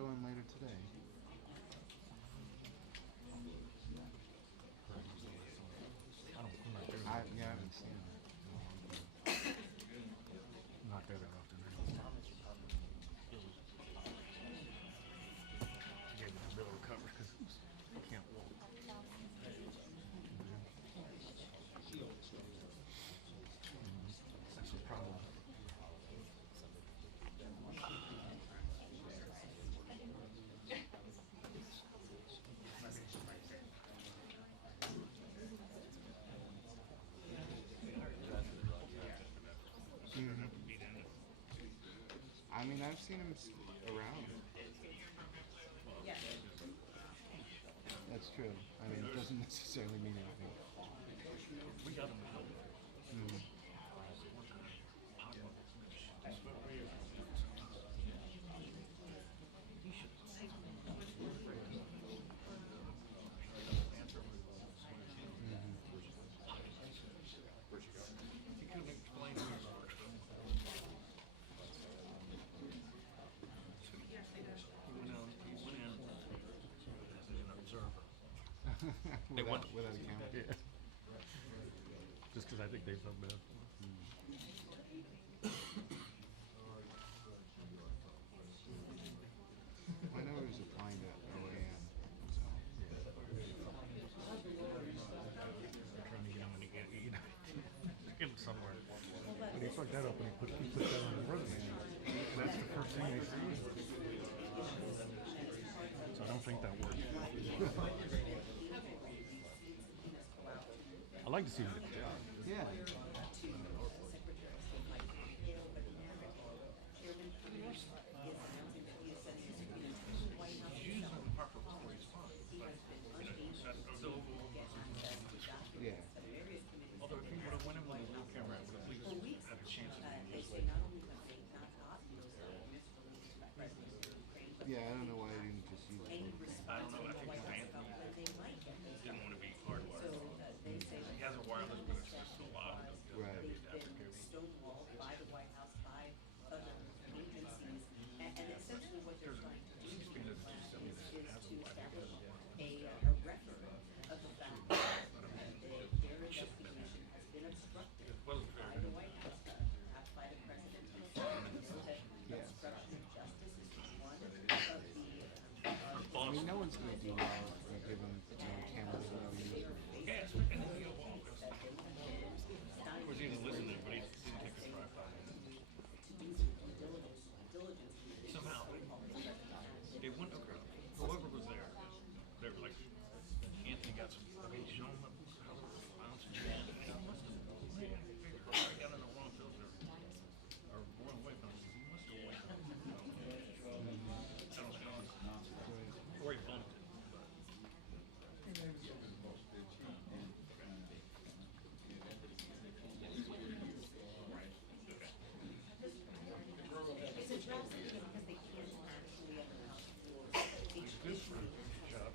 go in later today. I'm not there. I haven't seen him. I'm not there that often. Gave me a bit of a cover because I can't walk. That's the problem. I mean, I've seen him around. That's true. I mean, it doesn't necessarily mean anything. We got him. He couldn't explain to me. He went in as an observer. without a camera. Yeah. Just because I think they felt bad. I know he was applying to OAM. So. They're trying to get him, and he can't get him somewhere. When he fucked that up, and he put that on the resume, that's the first thing they see. So I don't think that worked. I like to see him get the job. Yeah. Yeah. Although if he would have went in with a real camera, I would have at least had a chance of doing this. Yeah, I don't know why I didn't just use it. I don't know. I think because Anthony didn't want to be hardwired. He has a wireless, but it's just so loud. Right. Stonewalled by the White House, by other agencies, and essentially what they're trying to do is to establish a record of the fact that their investigation has been obstructed by the White House, perhaps by the president himself. That obstruction of justice is just one of the I mean, no one's going to do well if you give them cameras and everything. Yes, and then he was even listening, but he didn't take a tripod. Somehow, they went across. Whoever was there, they were like, Anthony got some, I mean, show him how bounce and jam. He must have got in the wrong filter, or wrong wavelength. He must have went. I don't know. Or he bumped it. It's addressing because they can't actually Good for his job.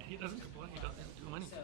And he doesn't complain, he doesn't do anything.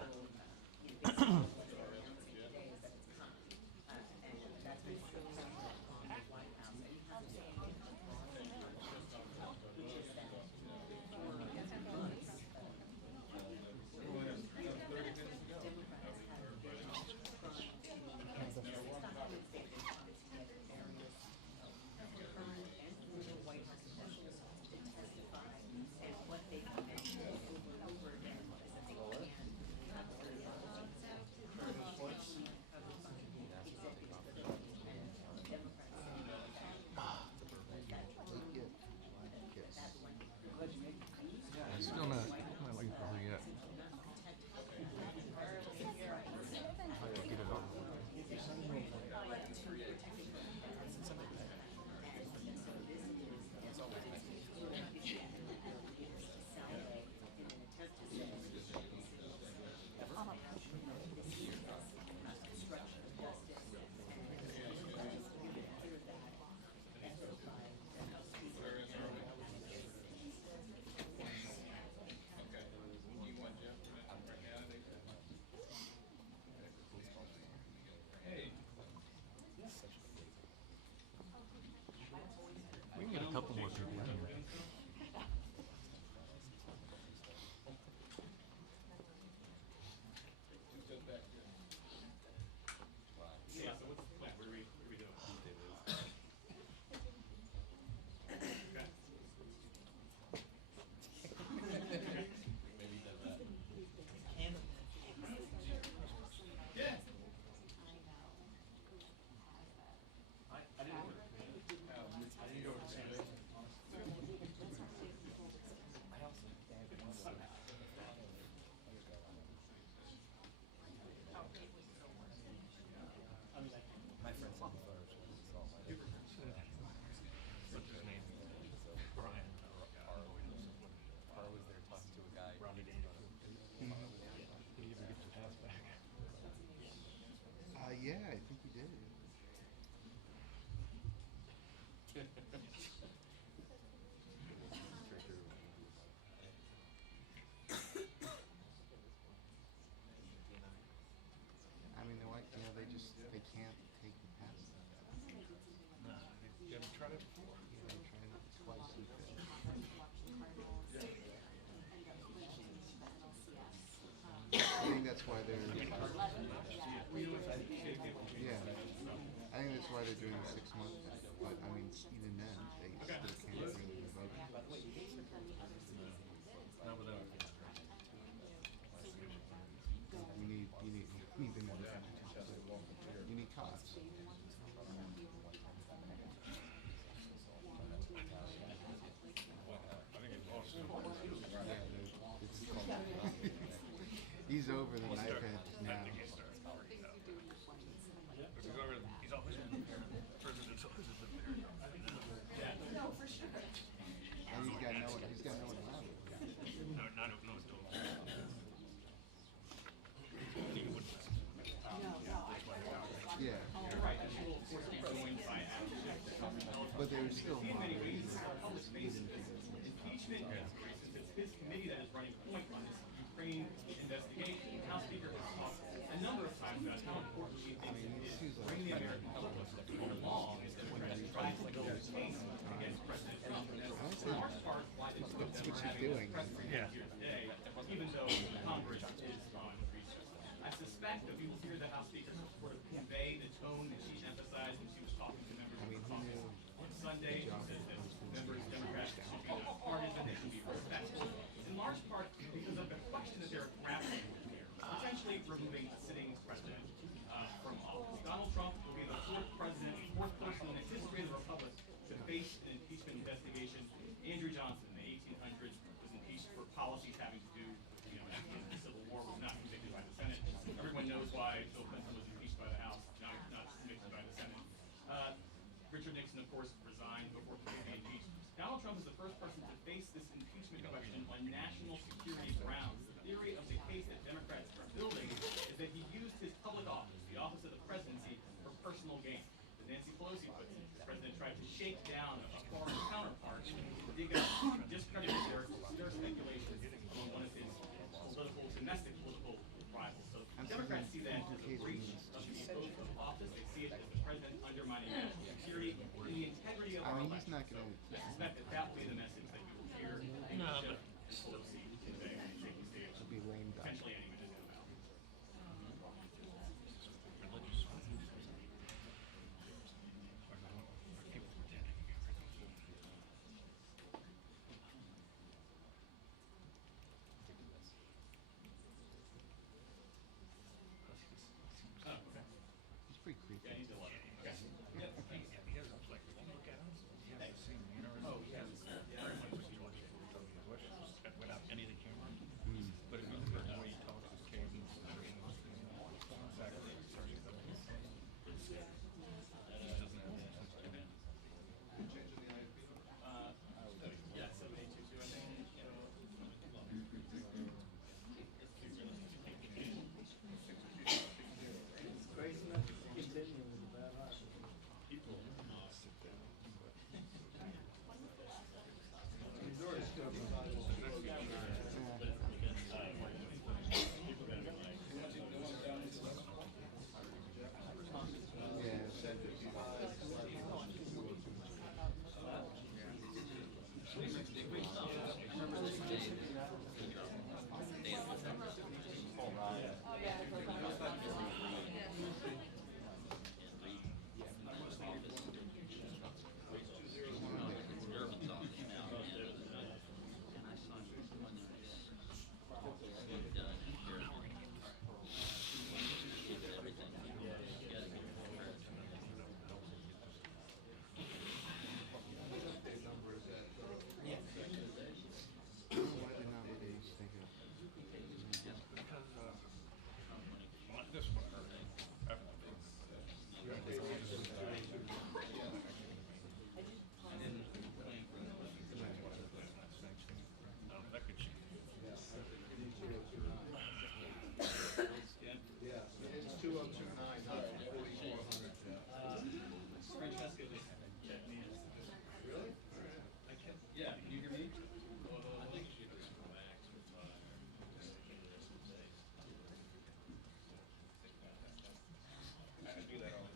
can't take it past that. No, you haven't tried it before. Yeah, I tried it twice and failed. I think that's why they're. Yeah, I think that's why they're doing the 6 month thing. But I mean, even then, they still can't really revoke it. Not without. You need the medicine. You need costs. I think it's awesome. Yeah, it's he's over the knife edge now. He's always been there. President's always been there. No, for sure. And he's got no one around him. No, not no adults. He wouldn't listen. Yeah. But they were still moderating. Impeachment it's his committee that is running point on this Ukraine investigation. The House Speaker has talked a number of times about how important he thinks it is to bring the American public along as Democrats try to go this case against President Trump. In large part, why the two of them are having a press briefing here today, even though Congress is on recess. I suspect that we will hear the House Speaker sort of convey the tone that she emphasized when she was talking to members of the caucus on Sunday. She says that members, Democrats, should be nonpartisan, they should be respectful, in large part because of the question that they're grappling with here, potentially removing a sitting president from office. Donald Trump will be the fourth person in the history of the Republic to face an impeachment investigation. Andrew Johnson in the 1800s was impeached for policies having to do with, the Civil War, was not convicted by the Senate. Everyone knows why Bill Clinton was impeached by the House, not convicted by the Senate. Richard Nixon, of course, resigned before he could be impeached. Donald Trump is the first person to face this impeachment question on national security grounds. The theory of the case that Democrats are building is that he used his public office, the office of the presidency, for personal gain. As Nancy Pelosi puts it, the president tried to shake down a foreign counterpart to dig up discredited their speculation on one of his domestic political rivals. So Democrats see that as a breach of the oath of office. They see it as the president undermining national security and the integrity of our He's elections. not going to. I suspect that will be the message that you will hear Schiff and Pelosi convey on the shaky stage. It'll be lame duck. Potentially any minute now. He's pretty creepy. Yeah, he's a lot. Okay. He has like look at him. He has the same mannerisms. Oh, yes. Very much what you watch without any of the camera. But if you look at the way he talks, his cadence, exactly. Yeah, 7822, I think. Crazy enough to continue with the bad heart. Missouri's still This one I heard. That could change. Yeah, it's 2029, not 4400. Francesca just checked me in. Really? Yeah, can you hear me? I think she was relaxed with I do that all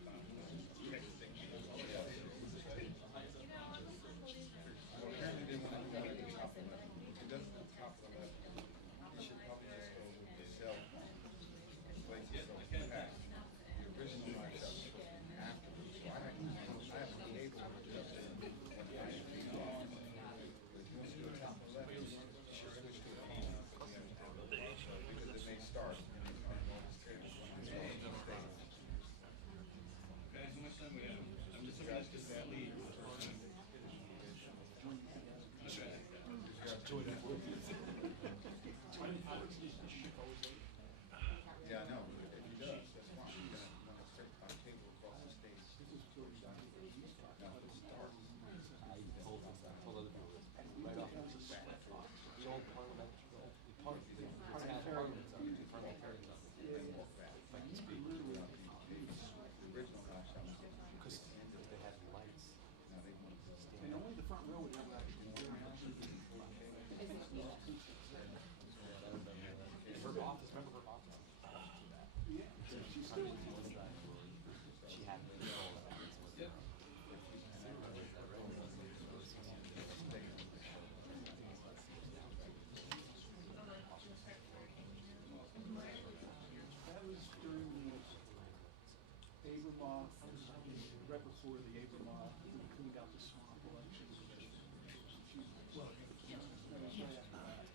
guys just that lead. Yeah, I know. If he does, that's fine. You're gonna run a straight timetable across the state. Now, if it starts, I told other people this right off the bat. The old parliament, parliament's up, the parliamentarians up. Like to speak. the original last shot. Because they had lights. Now they want to stand. And only the front row would have that. Her office, remember her office? Yeah, she's still. She had all that. That was during the Abramoff, right before the Abramoff, we cleaned out the swamp election. Well, that was right after that.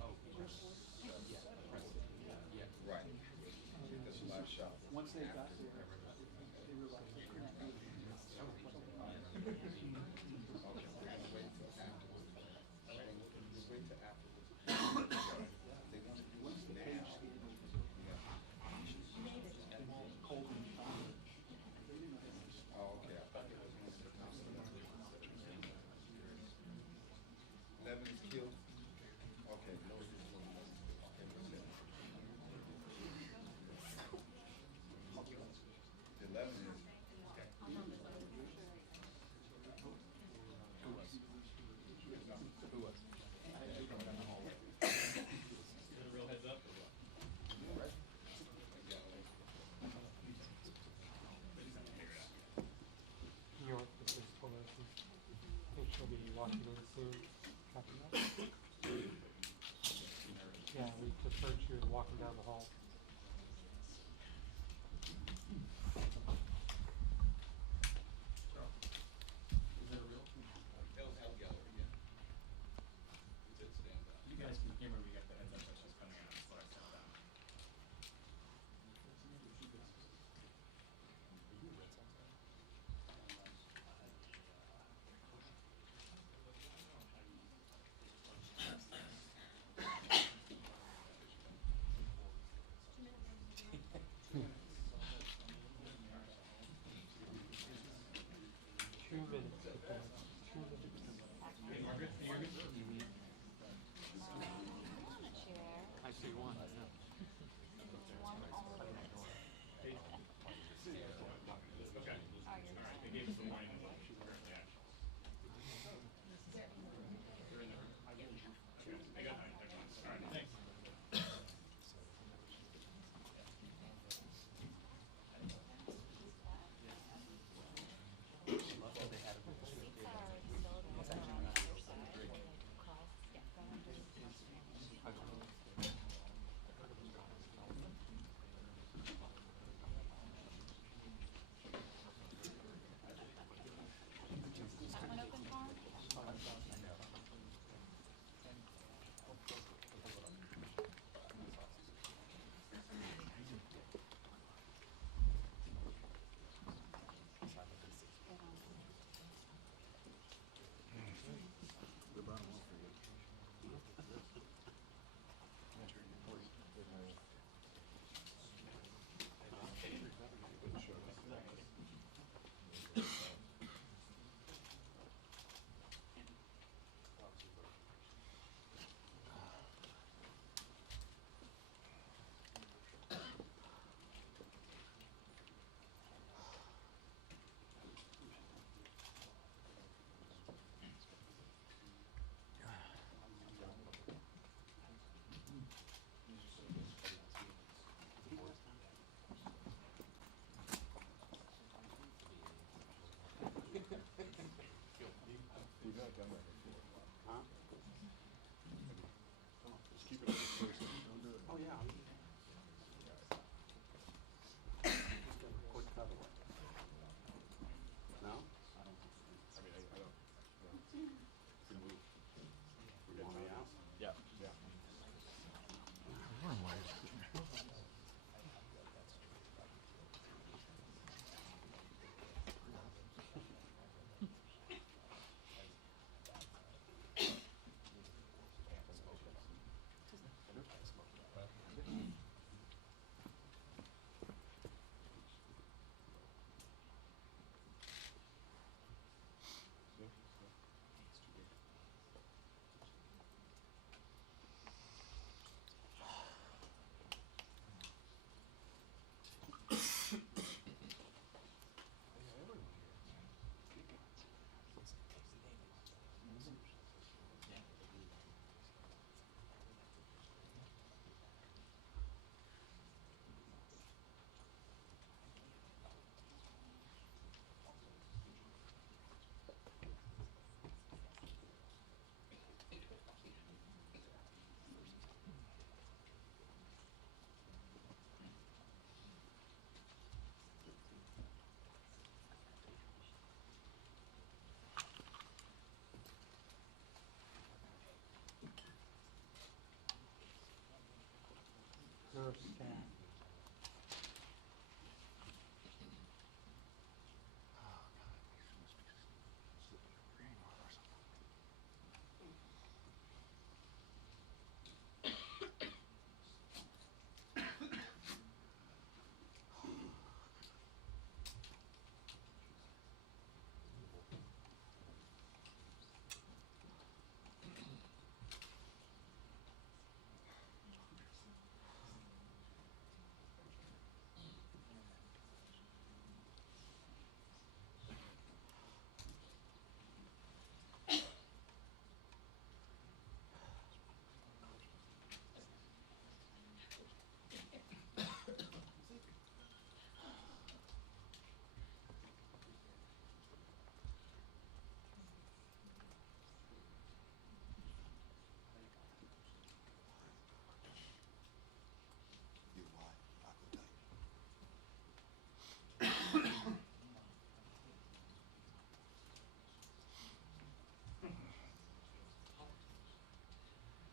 Oh, yeah, president. Yeah. Right. That's the last shot. Once they got there, they realized they couldn't do it. Okay, we're gonna wait till afterwards. We'll wait till afterwards. They want to do Once the it page now. skating was cold and hot, they didn't know how to. Oh, okay, I thought it was one of the Levin's killed? Okay, no, it's just one. Okay, what's that? The 11 is, Who was? Is it a real heads up or what? New York, this is Pelosi. I think she'll be in Washington soon. Catching up. Yeah, we just heard she was walking down the hall. You guys can hear when we get the heads up that's just coming out. That's what I sent out. Hey, Margaret, can you hear me? I see one. Yeah. Okay. All right, they gave us the warning. We're in the action. They're in the room. Okay, I got nine. All right, thanks. first scan.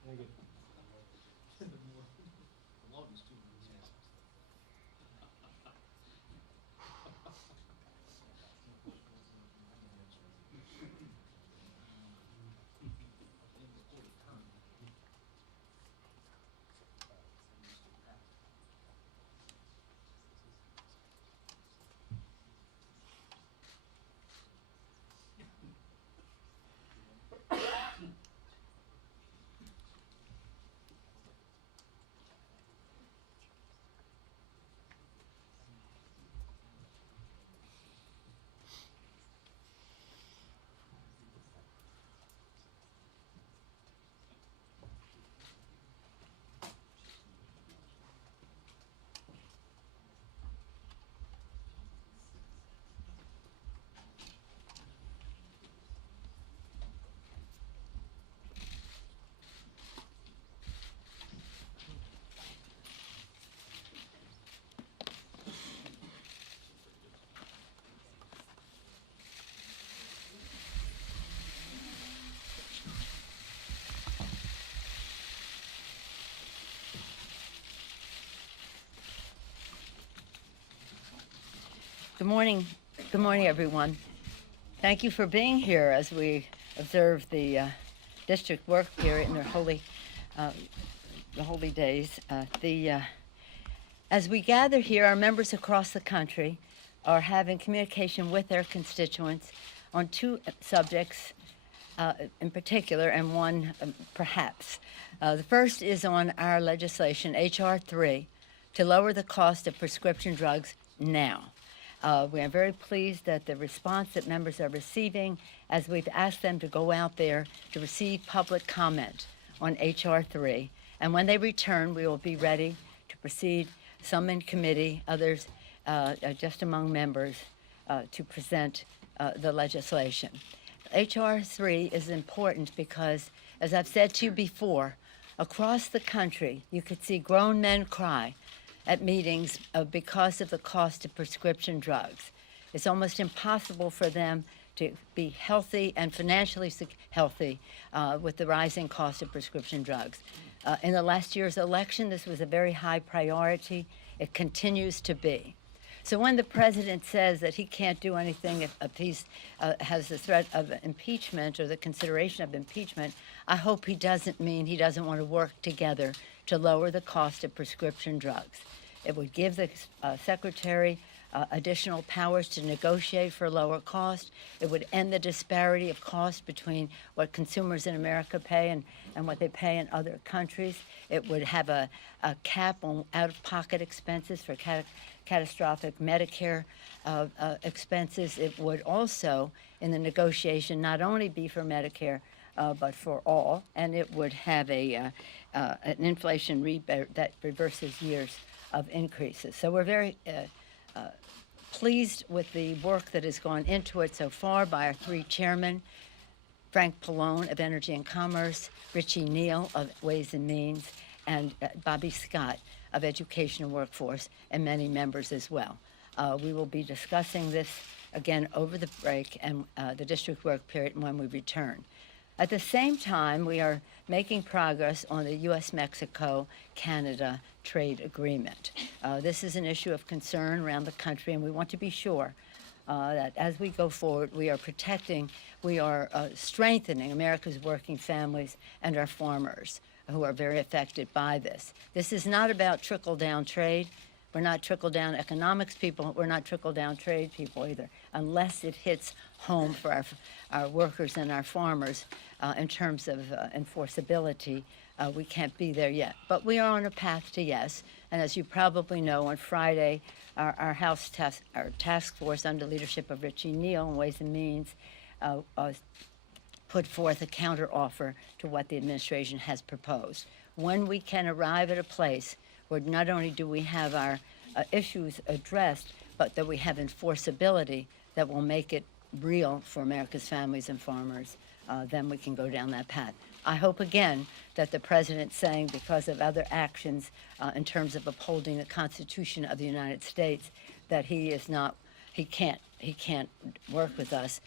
Very good. Good morning. Good morning, everyone. Thank you for being here as we observe the district work period in the holy days. As we gather here, our members across the country are having communication with their constituents on two subjects in particular, and one perhaps. The first is on our legislation, H.R. 3, to lower the cost of prescription drugs now. We are very pleased that the response that members are receiving as we've asked them to go out there to receive public comment on H.R. 3. And when they return, we will be ready to proceed, some in committee, others just among members, to present the legislation. H.R. 3 is important because, as I've said to you before, across the country, you could see grown men cry at meetings because of the cost of prescription drugs. It's almost impossible for them to be healthy and financially healthy with the rising cost of prescription drugs. In the last year's election, this was a very high priority. It continues to be. So when the president says that he can't do anything if he has the threat of impeachment or the consideration of impeachment, I hope he doesn't mean he doesn't want to work together to lower the cost of prescription drugs. It would give the secretary additional powers to negotiate for lower cost. It would end the disparity of cost between what consumers in America pay and what they pay in other countries. It would have a cap on out-of-pocket expenses for catastrophic Medicare expenses. It would also, in the negotiation, not only be for Medicare, but for all, and it would have an inflation rebate that reverses years of increases. So we're very pleased with the work that has gone into it so far by our three chairmen, Frank Pallone of Energy and Commerce, Richie Neal of Ways and Means, and Bobby Scott of Education and Workforce, and many members as well. We will be discussing this again over the break and the district work period when we return. At the same time, we are making progress on the U.S.-Mexico-Canada trade agreement. This is an issue of concern around the country, and we want to be sure that as we go forward, we are protecting, we are strengthening America's working families and our farmers who are very affected by this. This is not about trickle-down trade. We're not trickle-down economics people. We're not trickle-down trade people either, unless it hits home for our workers and our farmers in terms of enforceability. We can't be there yet. But we are on a path to yes. And as you probably know, on Friday, our task force under leadership of Richie Neal in Ways and Means put forth a counteroffer to what the administration has proposed. When we can arrive at a place where not only do we have our issues addressed, but that we have enforceability that will make it real for America's families and farmers, then we can go down that path. I hope again that the president saying because of other actions in terms of upholding the Constitution of the United States that he can't work with us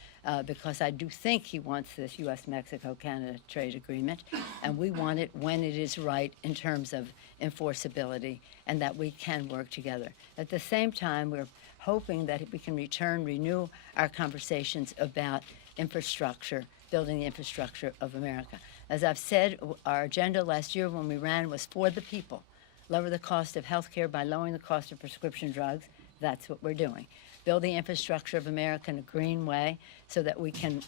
because I do think he wants this U.S.-Mexico-Canada trade agreement, and we want it when it is right in terms of enforceability and that we can work together. At the same time, we're hoping that we can renew our conversations about infrastructure, building the infrastructure of America. As I've said, our agenda last year when we ran was for the people. Lower the cost of health care by lowering the cost of prescription drugs. That's what we're doing. Build the infrastructure of America in a green way so that we can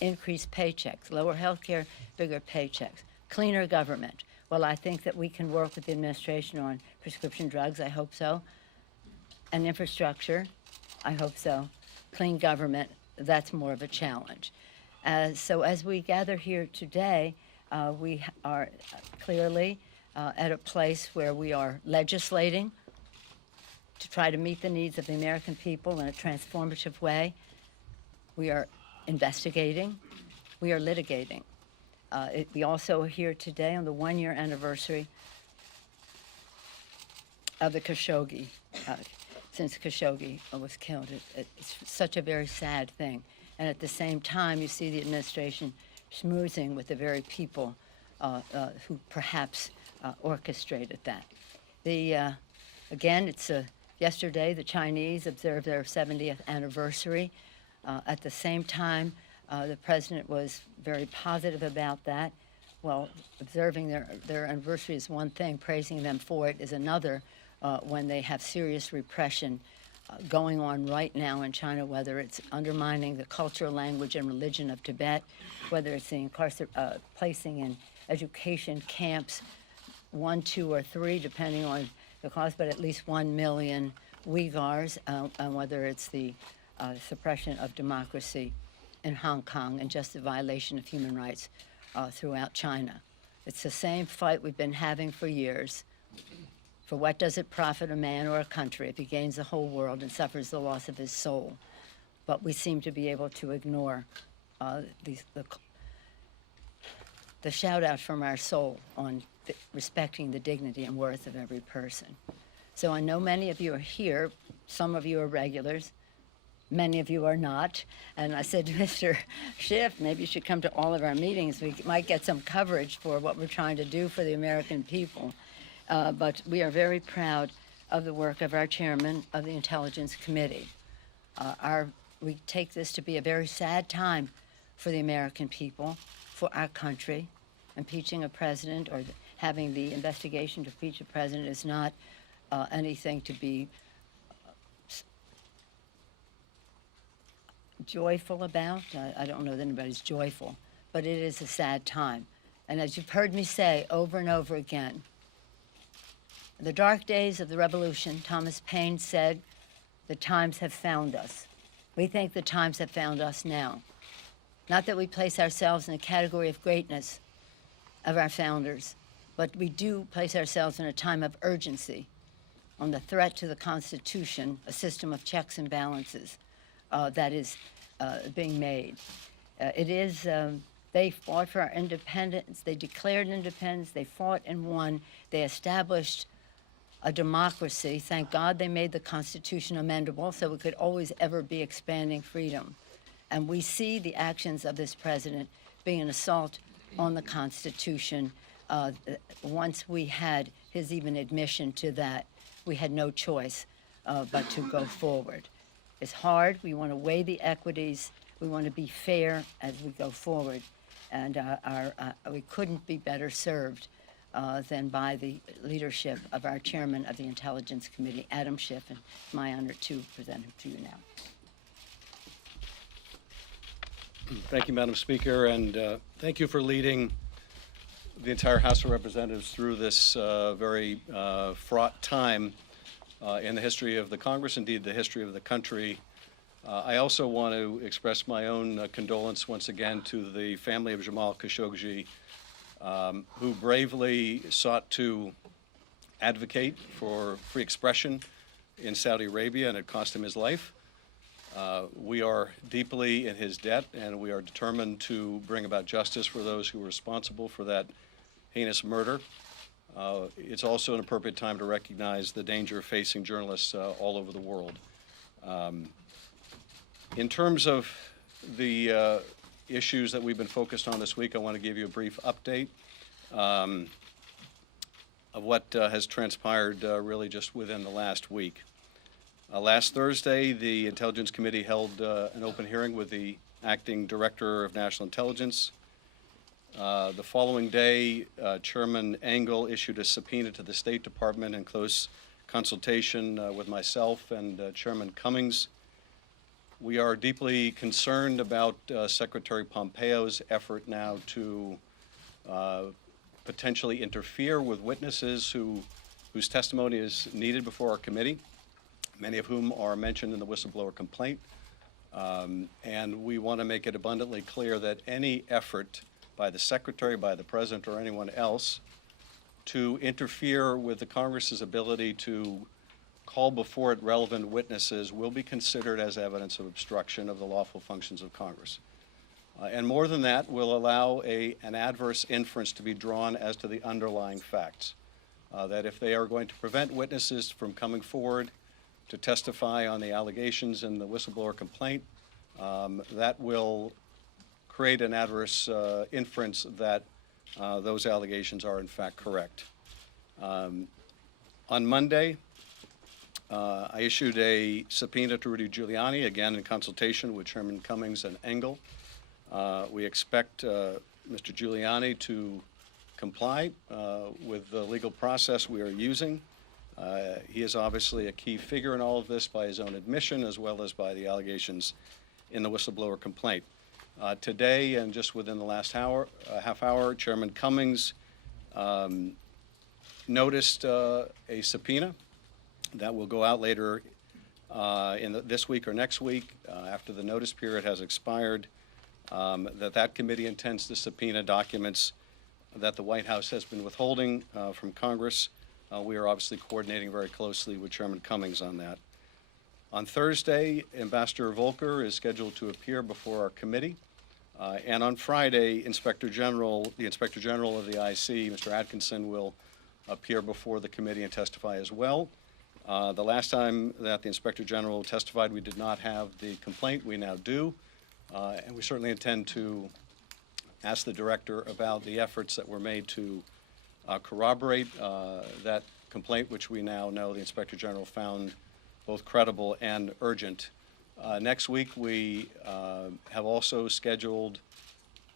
increase paychecks, lower health care, bigger paychecks, cleaner government. Well, I think that we can work with the administration on prescription drugs. I hope so. And infrastructure. I hope so. Clean government. That's more of a challenge. So as we gather here today, we are clearly at a place where we are legislating to try to meet the needs of the American people in a transformative way. We are investigating. We are litigating. We also are here today on the one-year anniversary of the Khashoggi, since Khashoggi was killed. It's such a very sad thing. And at the same time, you see the administration schmoozing with the very people who perhaps orchestrated that. Again, it's yesterday the Chinese observed their 70th anniversary. At the same time, the president was very positive about that. Well, observing their anniversary is one thing, praising them for it is another when they have serious repression going on right now in China, whether it's undermining the culture, language, and religion of Tibet, whether it's the placing in education camps, 1, 2, or 3, depending on the cost, but at least 1 million Uyghurs, and whether it's the suppression of democracy in Hong Kong and just the violation of human rights throughout China. It's the same fight we've been having for years. For what does it profit a man or a country if he gains the whole world and suffers the loss of his soul? But we seem to be able to ignore the shout-out from our soul on respecting the dignity and worth of every person. So I know many of you are here. Some of you are regulars. Many of you are not. And I said to Mr. Schiff, maybe you should come to all of our meetings. We might get some coverage for what we're trying to do for the American people. But we are very proud of the work of our chairman of the Intelligence Committee. We take this to be a very sad time for the American people, for our country. Impeaching a president or having the investigation to impeach a president is not anything to be joyful about. I don't know that anybody's joyful, but it is a sad time. And as you've heard me say over and over again, in the dark days of the revolution, Thomas Paine said, the times have found us. We think the times have found us now. Not that we place ourselves in a category of greatness of our founders, but we do place ourselves in a time of urgency on the threat to the Constitution, a system of checks and balances that is being made. They fought for our independence. They declared independence. They fought and won. They established a democracy. Thank God they made the Constitution amendable so it could always ever be expanding freedom. And we see the actions of this president being an assault on the Constitution once we had his even admission to that, we had no choice but to go forward. It's hard. We want to weigh the equities. We want to be fair as we go forward. And we couldn't be better served than by the leadership of our chairman of the Intelligence Committee, Adam Schiff, and it's my honor to present him to you now. Thank you, Madam Speaker, and thank you for leading the entire House of Representatives through this very fraught time in the history of the Congress, indeed the history of the country. I also want to express my own condolence once again to the family of Jamal Khashoggi, who bravely sought to advocate for free expression in Saudi Arabia, and it cost him his life. We are deeply in his debt, and we are determined to bring about justice for those who were responsible for that heinous murder. It's also an appropriate time to recognize the danger facing journalists all over the world. In terms of the issues that we've been focused on this week, I want to give you a brief update of what has transpired really just within the last week. Last Thursday, the Intelligence Committee held an open hearing with the Acting Director of National Intelligence. The following day, Chairman Engel issued a subpoena to the State Department in close consultation with myself and Chairman Cummings. We are deeply concerned about Secretary Pompeo's effort now to potentially interfere with witnesses whose testimony is needed before our committee, many of whom are mentioned in the whistleblower complaint. And we want to make it abundantly clear that any effort by the Secretary, by the President, or anyone else to interfere with the Congress's ability to call before it relevant witnesses will be considered as evidence of obstruction of the lawful functions of Congress. And more than that, will allow an adverse inference to be drawn as to the underlying facts. That if they are going to prevent witnesses from coming forward to testify on the allegations in the whistleblower complaint, that will create an adverse inference that those allegations are in fact correct. On Monday, I issued a subpoena to Rudy Giuliani, again in consultation with Chairman Cummings and Engel. We expect Mr. Giuliani to comply with the legal process we are using. He is obviously a key figure in all of this by his own admission as well as by the allegations in the whistleblower complaint. Today, and just within the last half hour, Chairman Cummings noticed a subpoena that will go out later this week or next week after the notice period has expired, that committee intends to subpoena documents that the White House has been withholding from Congress. We are obviously coordinating very closely with Chairman Cummings on that. On Thursday, Ambassador Volker is scheduled to appear before our committee. And on Friday, the Inspector General of the IC, Mr. Atkinson, will appear before the committee and testify as well. The last time that the Inspector General testified, we did not have the complaint. We now do. And we certainly intend to ask the Director about the efforts that were made to corroborate that complaint, which we now know the Inspector General found both credible and urgent. Next week, we have also scheduled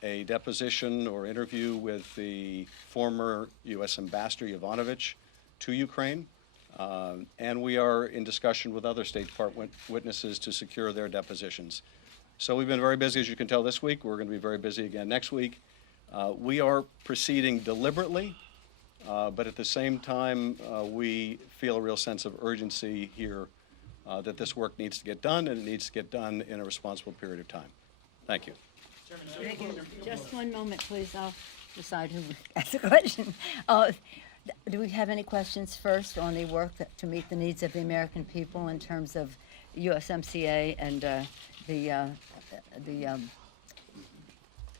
a deposition or interview with the former U.S. Ambassador Yovanovitch to Ukraine, and we are in discussion with other State Department witnesses to secure their depositions. So we've been very busy, as you can tell, this week. We're going to be very busy again next week. We are proceeding deliberately, but at the same time, we feel a real sense of urgency here that this work needs to get done, and it needs to get done in a responsible period of time. Thank you. Thank you. Just one moment, please. I'll decide who asks the question. Do we have any questions first on the work to meet the needs of the American people in terms of USMCA and the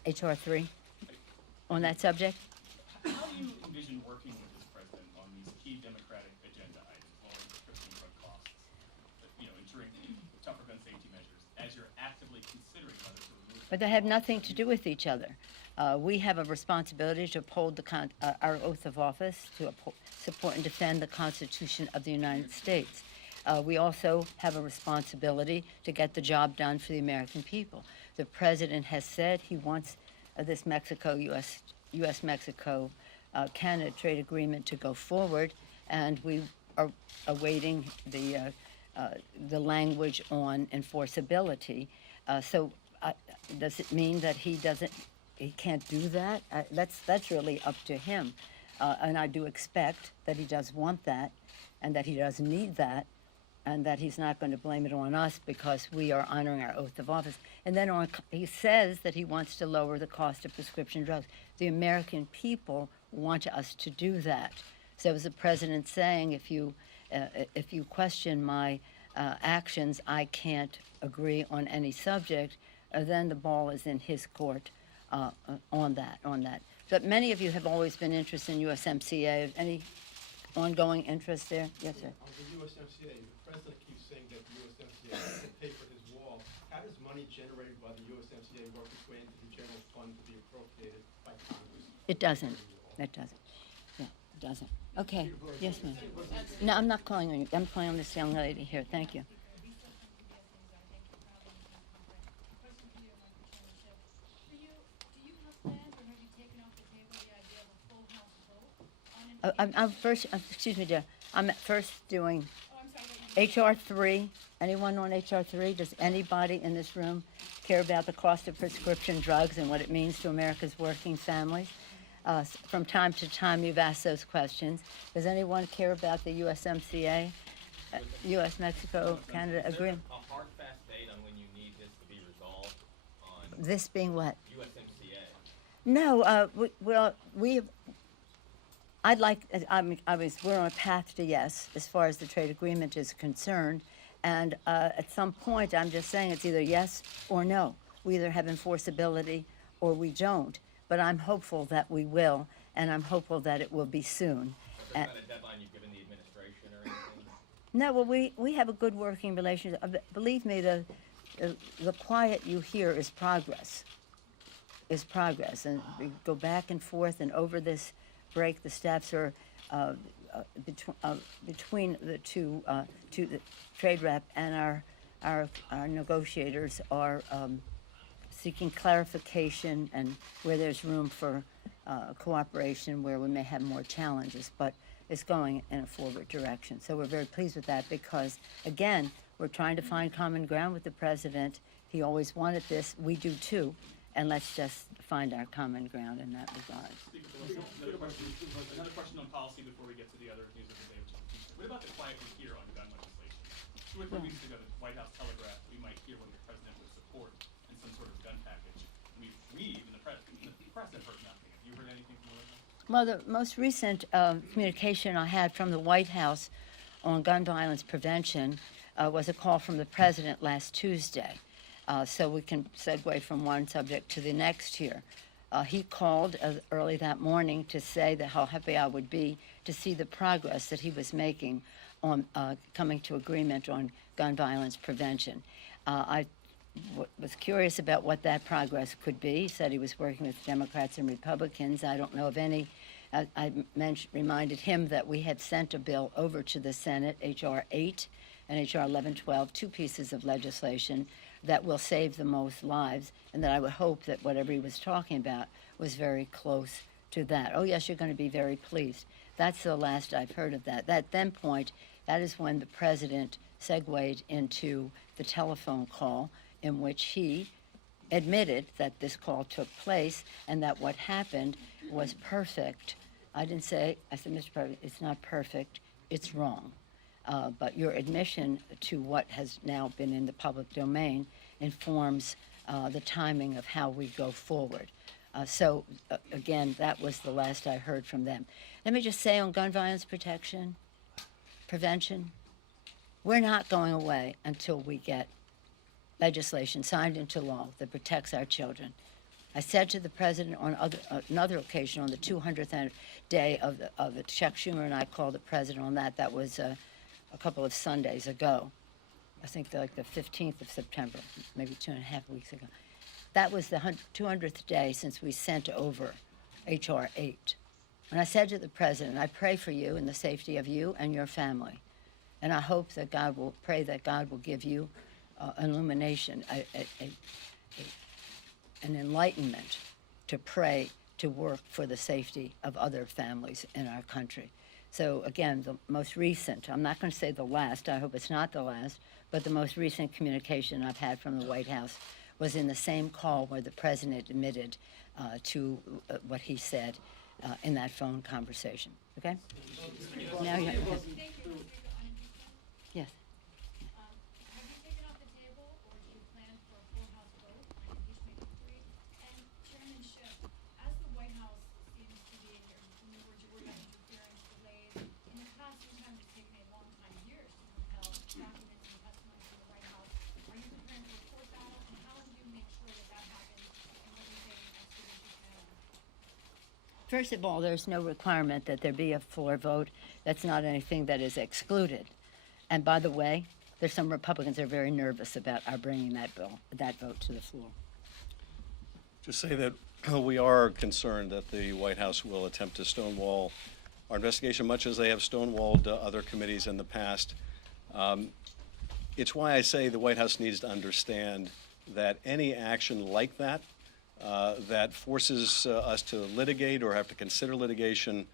HR 3 on that subject? How do you envision working with this president on these key democratic agenda items, lowering prescription drug costs, ensuring tougher gun safety measures, as you're actively considering whether to remove? But they have nothing to do with each other. We have a responsibility to uphold our oath of office, to support and defend the Constitution of the United States. We also have a responsibility to get the job done for the American people. The president has said he wants this U.S.-Mexico Canada trade agreement to go forward, and we are awaiting the language on enforceability. Does it mean that he can't do that? That's really up to him. And I do expect that he does want that, and that he does need that, and that he's not going to blame it on us because we are honoring our oath of office. And then he says that he wants to lower the cost of prescription drugs. The American people want us to do that. So as the president saying, if you question my actions, I can't agree on any subject, then the ball is in his court on that. But many of you have always been interested in USMCA. Any ongoing interest there? Yes, sir. On the USMCA, the president keeps saying that the USMCA will pay for his wall. How does money generated by the USMCA work its way into the general fund to be appropriated by Congress? It doesn't. It doesn't. Yeah, it doesn't. Okay. Yes, ma'am. No, I'm not calling on you. I'm calling on this young lady here. Thank you. I'm first, excuse me, dear. I'm first doing HR 3. Anyone on HR 3? Does anybody in this room care about the cost of prescription drugs and what it means to America's working families? From time to time, you've asked those questions. Does anyone care about the USMCA, U.S.-Mexico, Canada agreement? A hard, fast date on when you need this to be resolved on This being what? USMCA? No, I'd like, we're on a path to yes, as far as the trade agreement is concerned. And at some point, I'm just saying it's either yes or no. We either have enforceability or we don't. But I'm hopeful that we will, and I'm hopeful that it will be soon. Is there not a deadline you've given the administration or anything? No, well, we have a good working relationship. Believe me, the quiet you hear is progress. And we go back and forth, and over this break, the staffs are between the two, the trade rep and our negotiators are seeking clarification and where there's room for cooperation, where we may have more challenges, but it's going in a forward direction. So we're very pleased with that because, again, we're trying to find common ground with the president. He always wanted this. We do too. And let's just find our common ground in that regard. Another question on policy before we get to the other news of the day. What about the quiet we hear on gun legislation? 2 or 3 weeks ago, the White House telegraphed we might hear what the president would support in some sort of gun package. We even the press have heard nothing. Have you heard anything from the White House? Well, the most recent communication I had from the White House on gun violence prevention was a call from the president last Tuesday. So we can segue from one subject to the next here. He called early that morning to say that how happy I would be to see the progress that he was making on coming to agreement on gun violence prevention. I was curious about what that progress could be. He said he was working with Democrats and Republicans. I don't know of any. I reminded him that we had sent a bill over to the Senate, H.R. 8 and H.R. 1112, 2 pieces of legislation that will save the most lives, and that I would hope that whatever he was talking about was very close to that. Oh, yes, you're going to be very pleased. That's the last I've heard of that. At that point, that is when the president segued into the telephone call in which he admitted that this call took place and that what happened was perfect. I said, Mr. President, it's not perfect, it's wrong. But your admission to what has now been in the public domain informs the timing of how we go forward. Again, that was the last I heard from them. Let me just say on gun violence prevention, we're not going away until we get legislation signed into law that protects our children. I said to the president on another occasion on the 200th day of it, Chuck Schumer and I called the president on that. That was a couple of Sundays ago. I think like the 15th of September, maybe 2.5 weeks ago. That was the 200th day since we sent over H.R. 8. And I said to the president, I pray for you and the safety of you and your family. And I hope that pray that God will give you an illumination, an enlightenment to pray, to work for the safety of other families in our country. So again, the most recent, I'm not going to say the last, I hope it's not the last, but the most recent communication I've had from the White House was in the same call where the president admitted to what he said in that phone conversation. Okay? Now you have, yes. Have you taken off the table, or do you plan for a full House vote on impeachment inquiry? And Chairman Schiff, as the White House seems to be, in your words, you were having interference, delays. In the past, sometimes it's taken a long time, years, to compel documents and testimony from the White House. Are you preparing for a court battle, and how would you make sure that that happens, and what do you take in expeditious manner? First of all, there's no requirement that there be a floor vote. That's not anything that is excluded. And by the way, there's some Republicans that are very nervous about our bringing that vote to the floor. Just say that we are concerned that the White House will attempt to stonewall our investigation, much as they have stonewalled other committees in the past. It's why I say the White House needs to understand that any action like that, that forces us to litigate or have to consider litigation,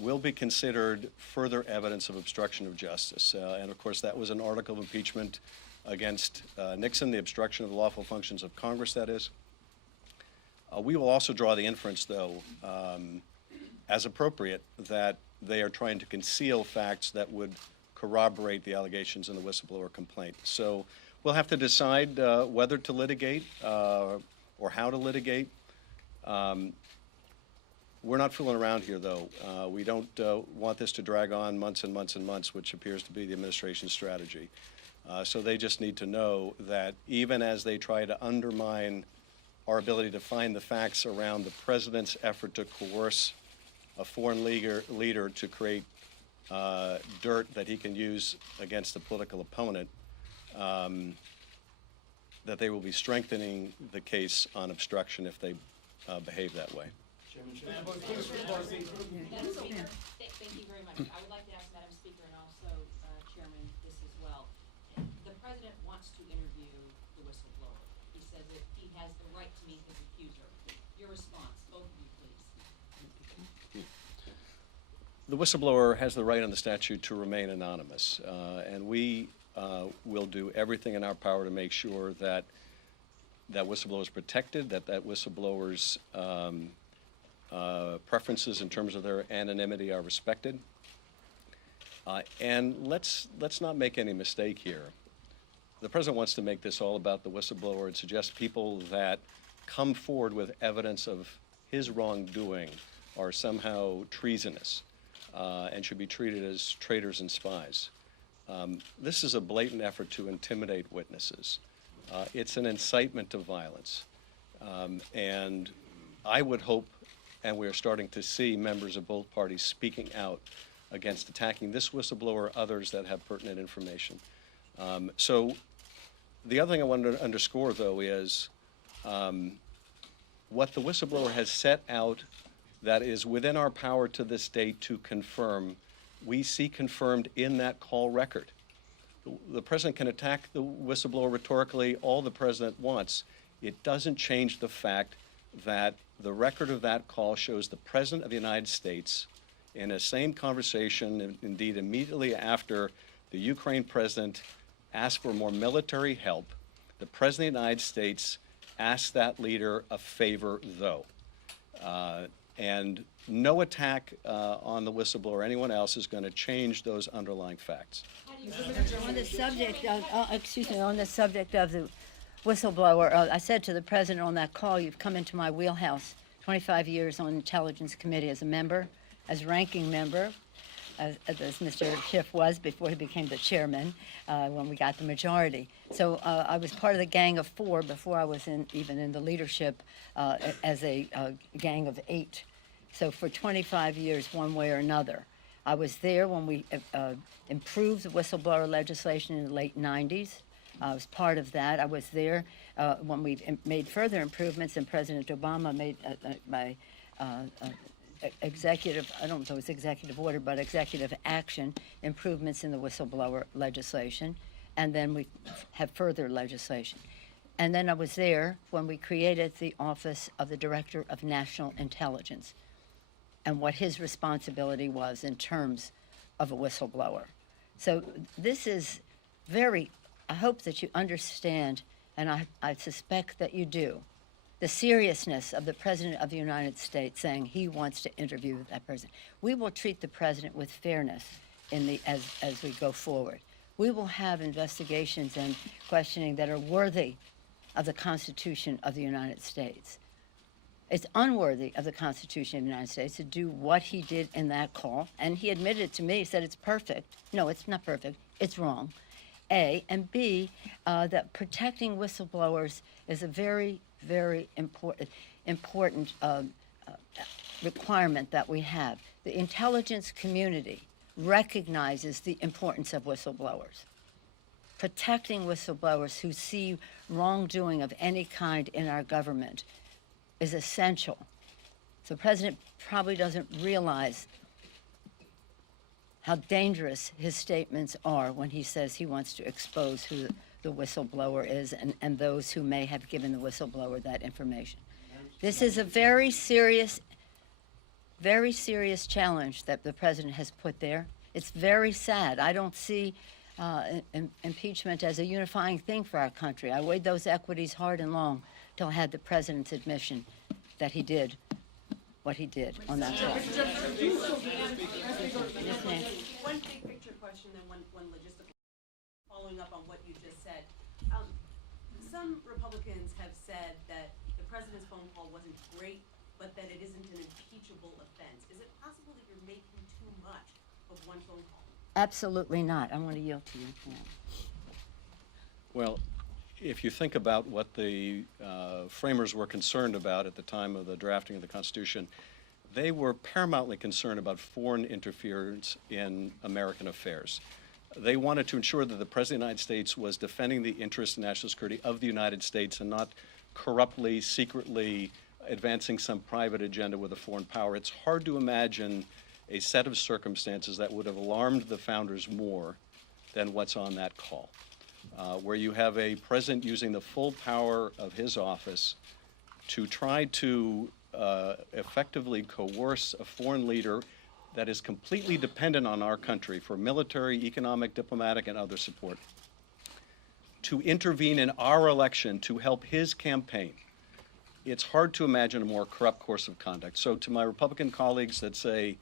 will be considered further evidence of obstruction of justice. And of course, that was an article of impeachment against Nixon, the obstruction of the lawful functions of Congress, that is. We will also draw the inference, though, as appropriate, that they are trying to conceal facts that would corroborate the allegations in the whistleblower complaint. So we'll have to decide whether to litigate or how to litigate. We're not fooling around here, though. We don't want this to drag on months and months and months, which appears to be the administration's strategy. So they just need to know that even as they try to undermine our ability to find the facts around the president's effort to coerce a foreign leader to create dirt that he can use against a political opponent, that they will be strengthening the case on obstruction if they behave that way. Madam Speaker, thank you very much. I would like to ask Madam Speaker and also Chairman this as well. The President wants to interview the whistleblower. He says that he has the right to meet his accuser. Your response, both of you, please. The whistleblower has the right on the statute to remain anonymous, and we will do everything in our power to make sure that that whistleblower is protected, that whistleblower's preferences in terms of their anonymity are respected. And let's not make any mistake here. The president wants to make this all about the whistleblower and suggest people that come forward with evidence of his wrongdoing are somehow treasonous and should be treated as traitors and spies. This is a blatant effort to intimidate witnesses. It's an incitement to violence. And I would hope, and we're starting to see members of both parties speaking out against attacking this whistleblower or others that have pertinent information. So the other thing I wanted to underscore, though, is what the whistleblower has set out that is within our power to this date to confirm, we see confirmed in that call record. The president can attack the whistleblower rhetorically all the president wants. It doesn't change the fact that the record of that call shows the President of the United States in a same conversation, indeed immediately after the Ukraine president asked for more military help, the President of the United States asked that leader a favor, though. And no attack on the whistleblower or anyone else is going to change those underlying facts. On the subject of, on the subject of the whistleblower, I said to the president on that call, you've come into my wheelhouse. 25 years on Intelligence Committee as a member, as ranking member, as Mr. Schiff was before he became the chairman when we got the majority. So I was part of the Gang of Four before I was even in the leadership as a Gang of Eight. So for 25 years, one way or another. I was there when we improved the whistleblower legislation in the late 90s. I was part of that. I was there when we made further improvements, and President Obama made executive, I don't know if it was executive order, but executive action, improvements in the whistleblower legislation, and then we have further legislation. And then I was there when we created the Office of the Director of National Intelligence and what his responsibility was in terms of a whistleblower. So this is very, I hope that you understand, and I suspect that you do, the seriousness of the President of the United States saying he wants to interview that person. We will treat the President with fairness as we go forward. We will have investigations and questioning that are worthy of the Constitution of the United States. It's unworthy of the Constitution of the United States to do what he did in that call, and he admitted it to me. He said it's perfect. No, it's not perfect. It's wrong. A, and B, that protecting whistleblowers is a very, very important requirement that we have. The intelligence community recognizes the importance of whistleblowers. Protecting whistleblowers who see wrongdoing of any kind in our government is essential. So the President probably doesn't realize how dangerous his statements are when he says he wants to expose who the whistleblower is and those who may have given the whistleblower that information. This is a very serious challenge that the President has put there. It's very sad. I don't see impeachment as a unifying thing for our country. I weighed those equities hard and long till I had the President's admission that he did what he did on that call. One big picture question and one logistical. Following up on what you just said, some Republicans have said that the President's phone call wasn't great, but that it isn't an impeachable offense. Is it possible that you're making too much of one phone call? Absolutely not. I want to yield to you. Well, if you think about what the framers were concerned about at the time of the drafting of the Constitution, they were paramountly concerned about foreign interference in American affairs. They wanted to ensure that the President of the United States was defending the interests and national security of the United States and not corruptly, secretly advancing some private agenda with a foreign power. It's hard to imagine a set of circumstances that would have alarmed the founders more than what's on that call, where you have a president using the full power of his office to try to effectively coerce a foreign leader that is completely dependent on our country for military, economic, diplomatic, and other support, to intervene in our election to help his campaign. It's hard to imagine a more corrupt course of conduct. So to my Republican colleagues that say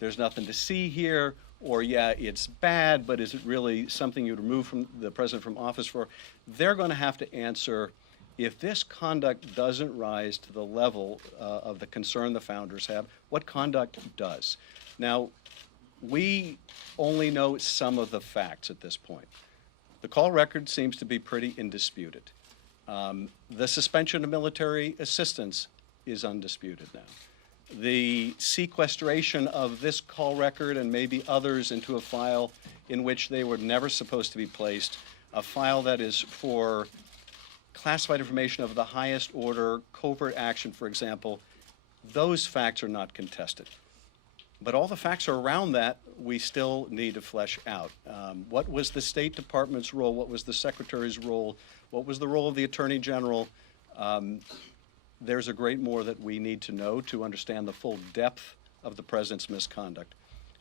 there's nothing to see here, or yeah, it's bad, but is it really something you'd remove from the president from office for? They're going to have to answer, if this conduct doesn't rise to the level of the concern the founders have, what conduct does? Now, we only know some of the facts at this point. The call record seems to be pretty indisputed. The suspension of military assistance is undisputed now. The sequestration of this call record and maybe others into a file in which they were never supposed to be placed, a file that is for classified information of the highest order, covert action, for example, those facts are not contested. But all the facts around that we still need to flesh out. What was the State Department's role? What was the Secretary's role? What was the role of the Attorney General? There's a great more that we need to know to understand the full depth of the President's misconduct.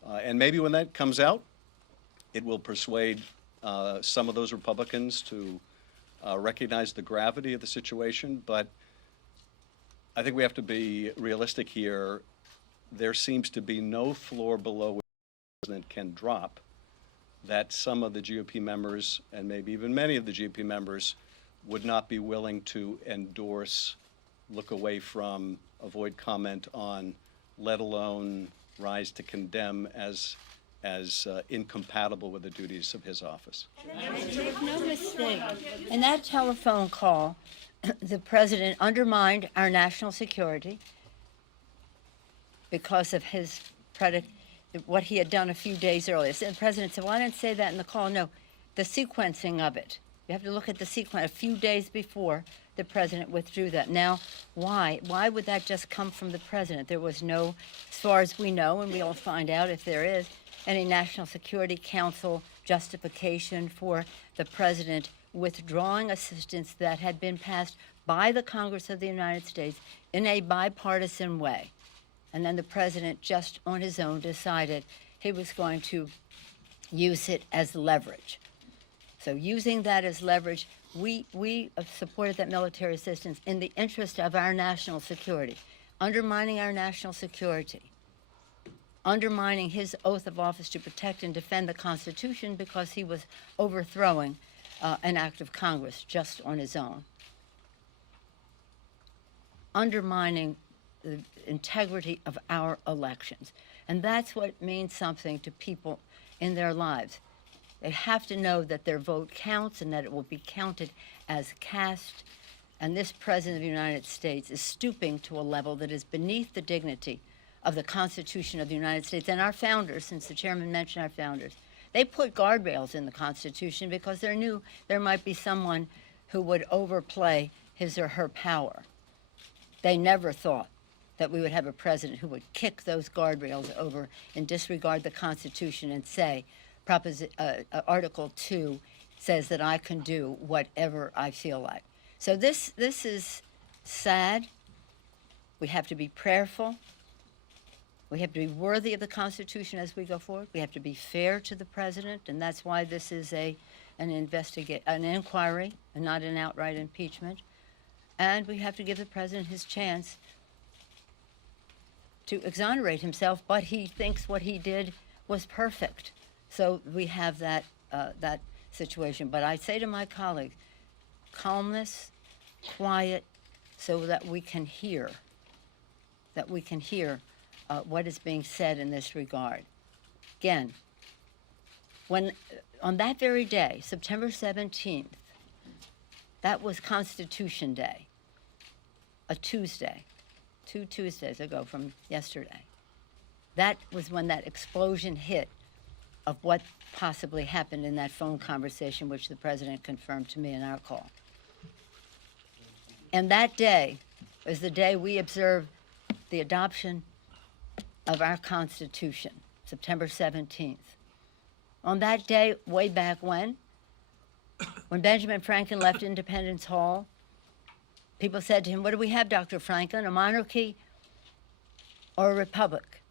And maybe when that comes out, it will persuade some of those Republicans to recognize the gravity of the situation. But I think we have to be realistic here. There seems to be no floor below which the President can drop that some of the GOP members, and maybe even many of the GOP members, would not be willing to endorse, look away from, avoid comment on, let alone rise to condemn as incompatible with the duties of his office. Make no mistake, in that telephone call, the President undermined our national security because of his what he had done a few days earlier. So the President said, well, I didn't say that in the call. No, the sequencing of it. You have to look at the sequence. A few days before, the president withdrew that. Now, why? Why would that just come from the president? There was no, as far as we know, and we'll find out if there is, any National Security Council justification for the president withdrawing assistance that had been passed by the Congress of the United States in a bipartisan way. And then the president, just on his own, decided he was going to use it as leverage. So using that as leverage, we supported that military assistance in the interest of our national security, undermining our national security, undermining his oath of office to protect and defend the Constitution because he was overthrowing an act of Congress just on his own, undermining the integrity of our elections. And that's what means something to people in their lives. They have to know that their vote counts and that it will be counted as cast. And this President of the United States is stooping to a level that is beneath the dignity of the Constitution of the United States and our founders, since the chairman mentioned our founders. They put guardrails in the Constitution because they knew there might be someone who would overplay his or her power. They never thought that we would have a president who would kick those guardrails over and disregard the Constitution and say, Article 2 says that I can do whatever I feel like. So this is sad. We have to be prayerful. We have to be worthy of the Constitution as we go forward. We have to be fair to the president, and that's why this is an inquiry and not an outright impeachment. And we have to give the president his chance to exonerate himself, but he thinks what he did was perfect. So we have that situation. But I say to my colleagues, calmness, quiet, so that we can hear, what is being said in this regard. Again, when on that very day, September 17th, that was Constitution Day, a Tuesday, 2 Tuesdays ago from yesterday. That was when that explosion hit of what possibly happened in that phone conversation, which the president confirmed to me in our call. And that day was the day we observed the adoption of our Constitution, September 17th. On that day, way back when Benjamin Franklin left Independence Hall, people said to him, "What do we have, Dr. Franklin, a monarchy or a republic?"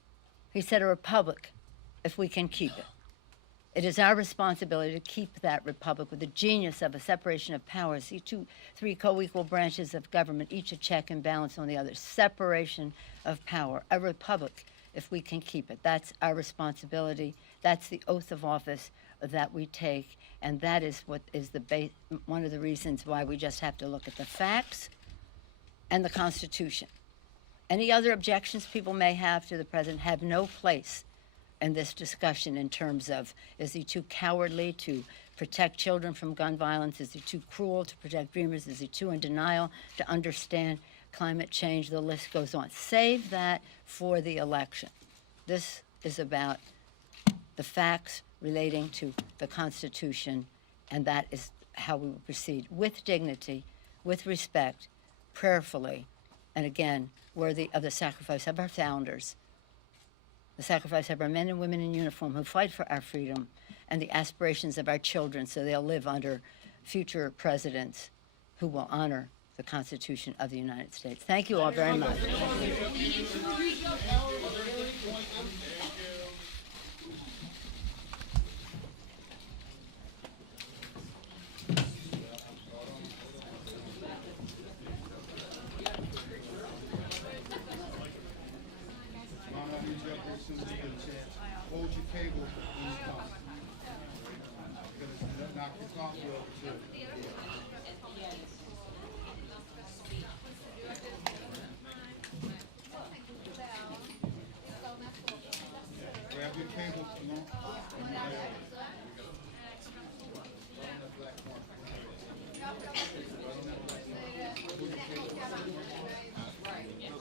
He said, "A republic, if we can keep it." It is our responsibility to keep that republic with the genius of a separation of powers, three co-equal branches of government, each a check and balance on the other. Separation of power, a republic, if we can keep it. That's our responsibility. That's the oath of office that we take, and that is what is one of the reasons why we just have to look at the facts and the Constitution. Any other objections people may have to the president have no place in this discussion in terms of, is he too cowardly to protect children from gun violence? Is he too cruel to protect dreamers? Is he too in denial to understand climate change? The list goes on. Save that for the election. This is about the facts relating to the Constitution, and that is how we will proceed with dignity, with respect, prayerfully, and again, worthy of the sacrifice of our founders, the sacrifice of our men and women in uniform who fight for our freedom, and the aspirations of our children so they'll live under future presidents who will honor the Constitution of the United States. Thank you all very much. Hold your cable when you come. Because knock your coffee over too. Grab your cable. Right.